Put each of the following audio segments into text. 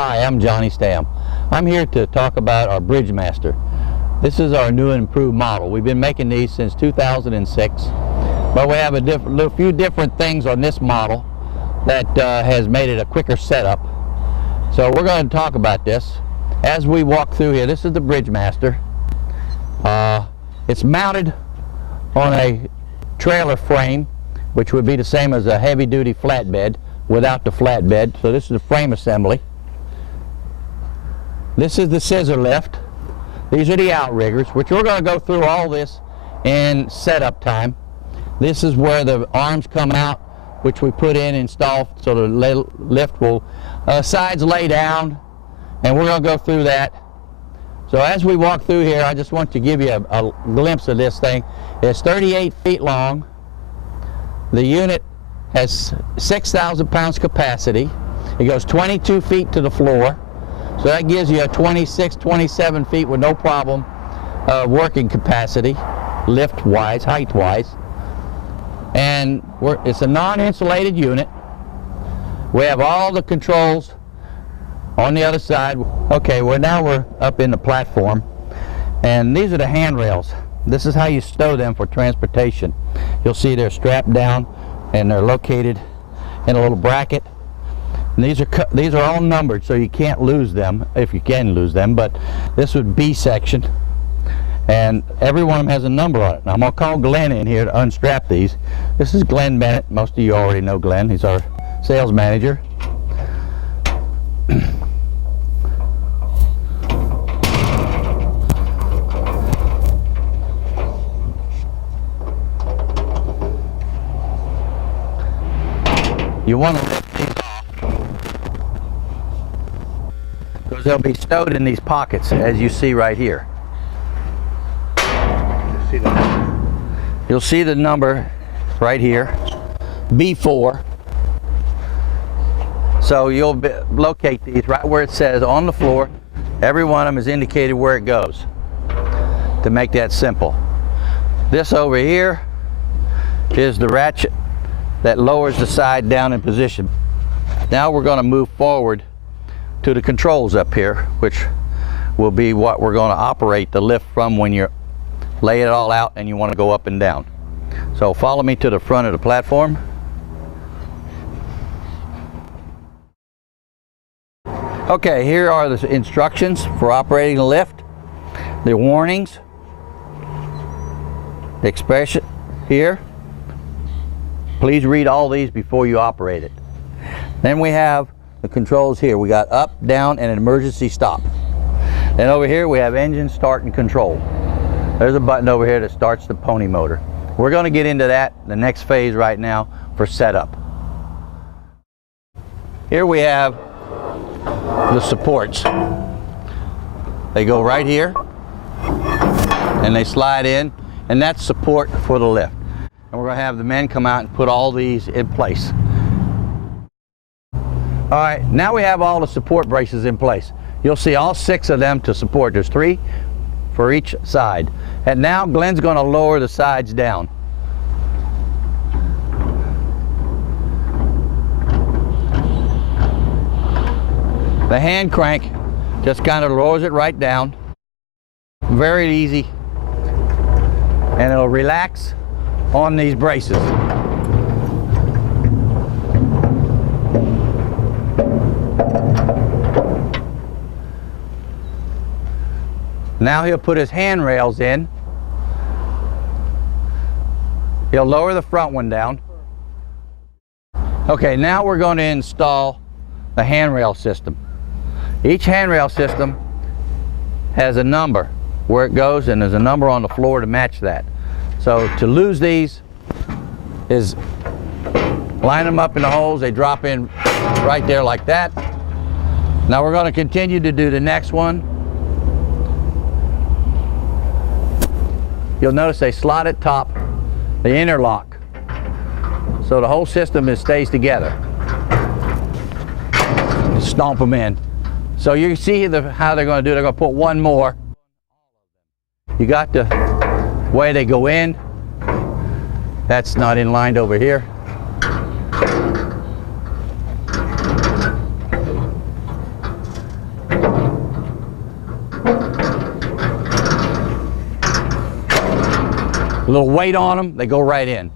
Hi, I'm Johnny Stamm. I'm here to talk about our Bridgemaster. This is our new and improved model. We've been making these since 2006, but we have a few different things on this model that has made it a quicker setup. So we're going to talk about this as we walk through here. This is the Bridgemaster. It's mounted on a trailer frame, which would be the same as a heavy-duty flatbed without the flatbed. So this is the frame assembly. This is the scissor lift. These are the outriggers, which we're going to go through all this in setup time. This is where the arms come out, which we put in, install, so the lift will, sides lay down, and we're going to go through that. So as we walk through here, I just want to give you a glimpse of this thing. It's 38 feet long. The unit has 6,000 pounds capacity. It goes 22 feet to the floor. So that gives you a 26, 27 feet with no problem working capacity, lift-wise, height-wise. And it's a non-insulated unit. We have all the controls on the other side. Okay, well now we're up in the platform. And these are the handrails. This is how you stow them for transportation. You'll see they're strapped down and they're located in a little bracket. And these are all numbered, so you can't lose them, if you can lose them, but this would B section, and every one of them has a number on it. Now I'm going to call Glenn in here to unstrap these. This is Glenn Bennett. Most of you already know Glenn. He's our sales manager. You want to lift these off, because they'll be stowed in these pockets, as you see right here. You'll see the number right here, B4. So you'll locate these right where it says on the floor. Every one of them is indicated where it goes, to make that simple. This over here is the ratchet that lowers the side down in position. Now we're going to move forward to the controls up here, which will be what we're going to operate the lift from when you lay it all out and you want to go up and down. So follow me to the front of the platform. Okay, here are the instructions for operating the lift, the warnings, the expression here. Please read all these before you operate it. Then we have the controls here. We got up, down, and an emergency stop. Then over here we have engine start and control. There's a button over here that starts the pony motor. We're going to get into that, the next phase right now, for setup. Here we have the supports. They go right here, and they slide in, and that's support for the lift. And we're going to have the men come out and put all these in place. All right, now we have all the support braces in place. You'll see all 6 of them to support. There's 3 for each side. And now Glenn's going to lower the sides down. The hand crank just kind of lowers it right down. Very easy. And it'll relax on these braces. Now he'll put his handrails in. He'll lower the front one down. Okay, now we're going to install the handrail system. Each handrail system has a number where it goes, and there's a number on the floor to match that. So to lose these is line them up in the holes. They drop in right there like that. Now we're going to continue to do the next one. You'll notice they slot at top, they interlock, so the whole system stays together. Stomp them in. So you see how they're going to do it. They're going to put one more. You got the way they go in. That's not inlined over here. A little weight on them, they go right in.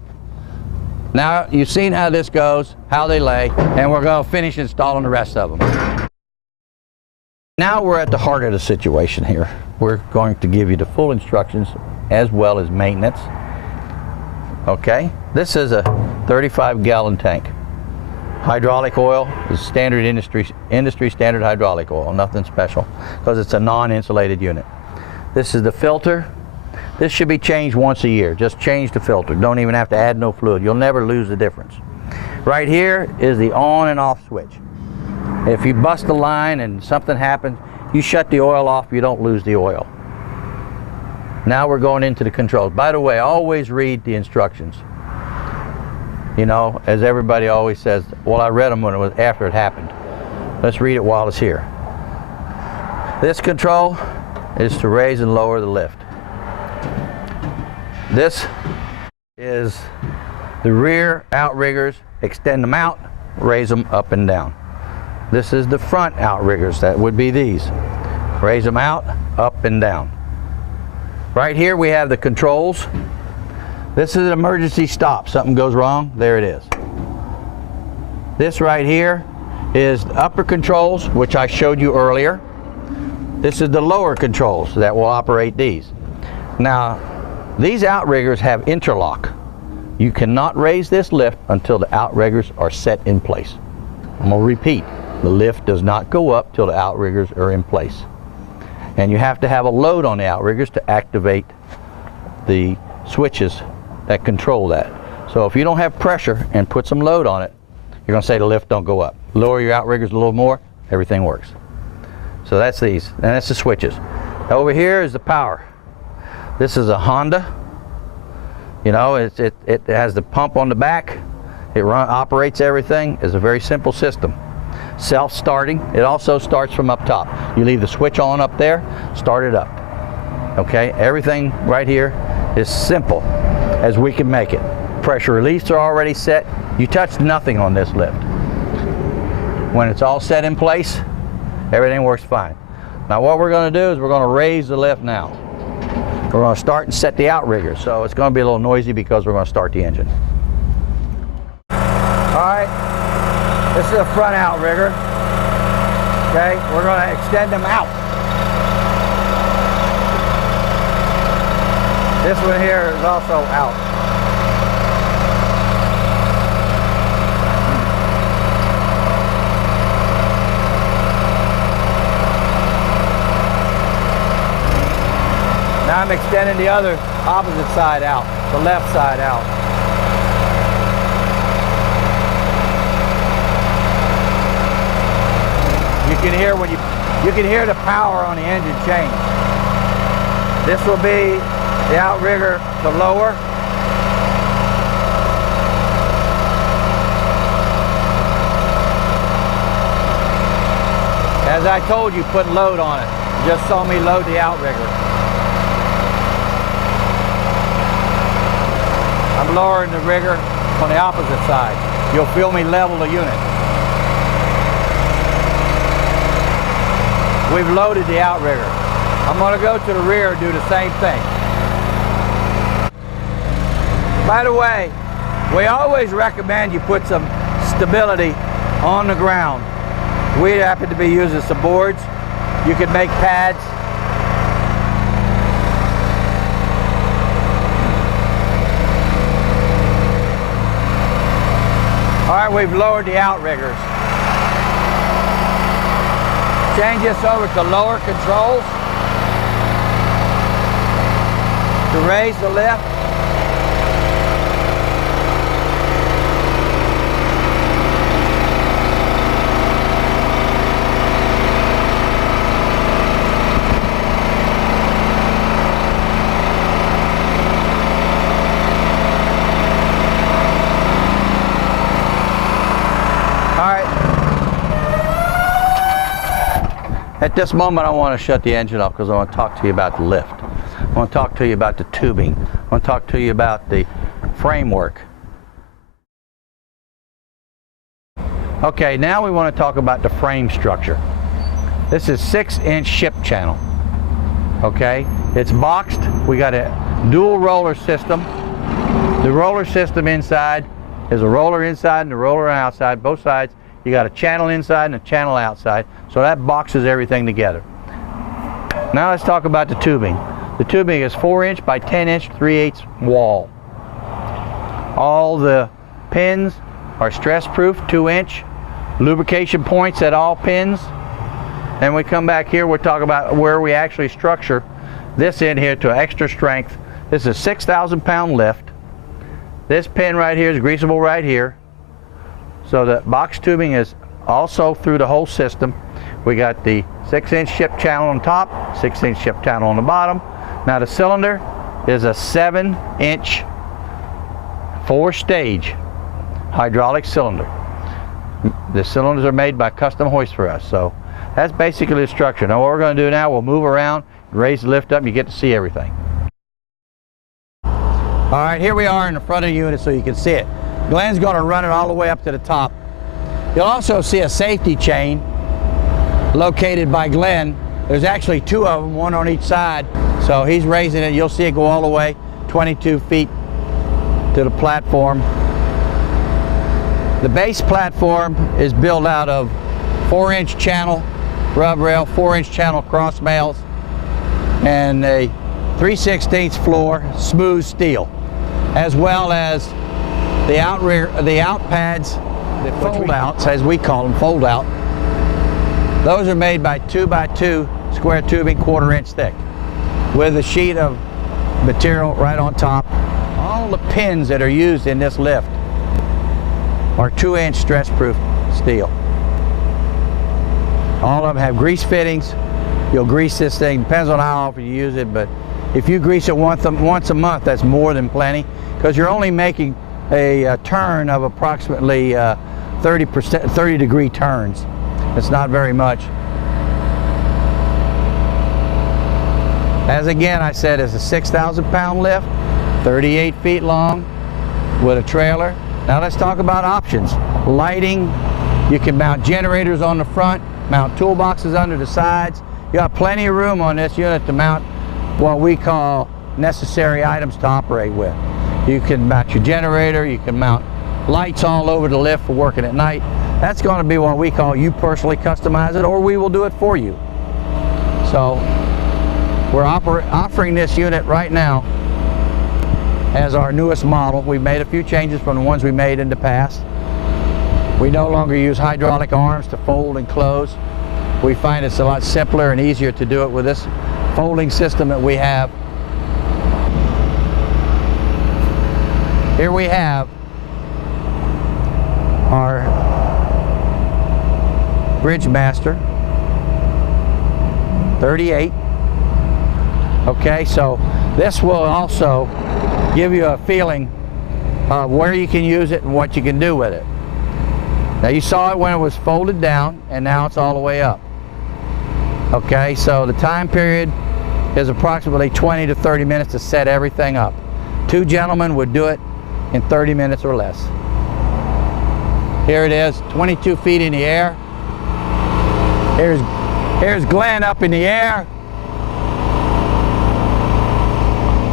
Now you've seen how this goes, how they lay, and we're going to finish installing the rest of them. Now we're at the heart of the situation here. We're going to give you the full instructions as well as maintenance. Okay, this is a 35-gallon tank. Hydraulic oil is standard industry standard hydraulic oil, nothing special, because it's a non-insulated unit. This is the filter. This should be changed once a year. Just change the filter. Don't even have to add no fluid. You'll never lose the difference. Right here is the on and off switch. If you bust a line and something happens, you shut the oil off, you don't lose the oil. Now we're going into the controls. By the way, always read the instructions. You know, as everybody always says, well, I read them when it was after it happened. Let's read it while it's here. This control is to raise and lower the lift. This is the rear outriggers. Extend them out, raise them up and down. This is the front outriggers. That would be these. Raise them out, up and down. Right here we have the controls. This is an emergency stop. Something goes wrong, there it is. This right here is the upper controls, which I showed you earlier. This is the lower controls that will operate these. Now, these outriggers have interlock. You cannot raise this lift until the outriggers are set in place. I'm going to repeat. The lift does not go up till the outriggers are in place. And you have to have a load on the outriggers to activate the switches that control that. So if you don't have pressure and put some load on it, you're going to say the lift don't go up. Lower your outriggers a little more, everything works. So that's these, and that's the switches. Over here is the power. This is a Honda. You know, it has the pump on the back. It operates everything. It's a very simple system. Self-starting. It also starts from up top. You leave the switch on up there, start it up. Okay, everything right here is simple as we can make it. Pressure reliefs are already set. You touch nothing on this lift. When it's all set in place, everything works fine. Now what we're going to do is we're going to raise the lift now. We're going to start and set the outriggers. So it's going to be a little noisy because we're going to start the engine. All right, this is a front outrigger. Okay, we're going to extend them out. This one here is also out. Now I'm extending the other opposite side out, the left side out. You can hear you can hear the power on the engine change. This will be the outrigger to lower. As I told you, put load on it. You just saw me load the outrigger. I'm lowering the rigger on the opposite side. You'll feel me level the unit. We've loaded the outrigger. I'm going to go to the rear and do the same thing. By the way, we always recommend you put some stability on the ground. We happen to be using some boards. You can make pads. All right, we've lowered the outriggers. Change this over to lower controls to raise the lift. At this moment, I want to shut the engine off because I want to talk to you about the lift. I want to talk to you about the tubing. I want to talk to you about the framework. Okay, now we want to talk about the frame structure. This is 6-inch ship channel. Okay, it's boxed. We got a dual roller system. The roller system inside is a roller inside and a roller outside, both sides. You got a channel inside and a channel outside, so that boxes everything together. Now let's talk about the tubing. The tubing is 4-inch by 10-inch 3/8 wall. All the pins are stress-proof, 2-inch. Lubrication points at all pins. And we come back here, we'll talk about where we actually structure this in here to extra strength. This is a 6,000-pound lift. This pin right here is greasable right here. So the box tubing is also through the whole system. We got the 6-inch ship channel on top, 6-inch ship channel on the bottom. Now the cylinder is a 7-inch 4-stage hydraulic cylinder. The cylinders are made by Custom Hoist for us. So that's basically the structure. Now what we're going to do now, we'll move around, raise the lift up, and you get to see everything. All right, here we are in the front of the unit so you can see it. Glenn's going to run it all the way up to the top. You'll also see a safety chain located by Glenn. There's actually 2 of them, one on each side. So he's raising it. You'll see it go all the way 22 feet to the platform. The base platform is built out of 4-inch channel rub rail, 4-inch channel cross nails, and a 3/16 floor smooth steel, as well as the out pads, the fold outs, as we call them, fold out. Those are made by 2x2 square tubing, 1/4 inch thick, with a sheet of material right on top. All the pins that are used in this lift are 2-inch stress-proof steel. All of them have grease fittings. You'll grease this thing, depends on how often you use it, but if you grease it once a month, that's more than plenty, because you're only making a turn of approximately 30-degree turns. It's not very much. As again I said, it's a 6,000-pound lift, 38 feet long with a trailer. Now let's talk about options. Lighting, you can mount generators on the front, mount toolboxes under the sides. You got plenty of room on this unit to mount what we call necessary items to operate with. You can mount your generator, you can mount lights all over the lift for working at night. That's going to be what we call you personally customize it, or we will do it for you. So we're offering this unit right now as our newest model. We've made a few changes from the ones we made in the past. We no longer use hydraulic arms to fold and close. We find it's a lot simpler and easier to do it with this folding system that we have. Here we have our Bridgemaster 38. Okay, so this will also give you a feeling of where you can use it and what you can do with it. Now you saw it when it was folded down, and now it's all the way up. Okay, so the time period is approximately 20 to 30 minutes to set everything up. 2 gentlemen would do it in 30 minutes or less. Here it is, 22 feet in the air. Here's Glenn up in the air.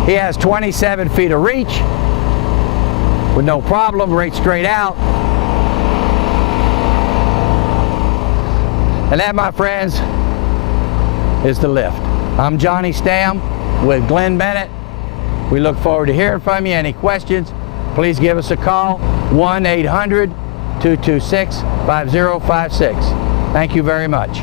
He has 27 feet of reach with no problem, right straight out. And that, my friends, is the lift. I'm Johnny Stamm with Glenn Bennett. We look forward to hearing from you. Any questions, please give us a call, 1-800-226-5056. Thank you very much.